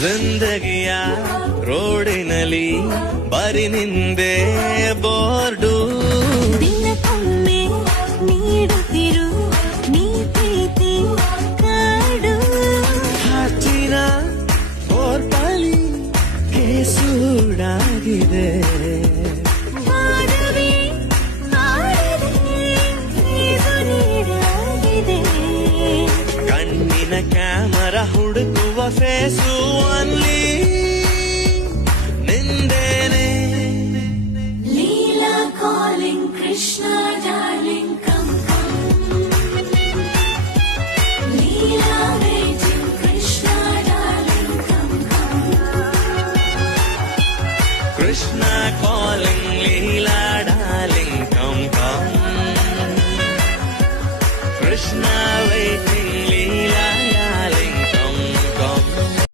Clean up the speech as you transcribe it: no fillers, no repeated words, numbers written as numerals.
ಜಿಂದಗಿಯ ರೋಡಿನಲ್ಲಿ ಬರಿ ನಿಂದೆ ಬೋರ್ಡು ದಿನಕ್ಕೊಮ್ಮೆ ನೀಡುತ್ತಿರು ನೀ ಪ್ರೀತಿ ಕಾಡು ಹಚ್ಚಿನ ಹೋರ್ಪಲಿ ಕೇಸೂಡಾಗಿದೆ ಮಾನವೇ ಮಾಡದೆ ಫೀಸು ನೀಡಾಗಿದೆ ಕಣ್ಣಿನ ಕ್ಯಾಮರಾ ಹುಡುಕುವ ಫೇಸು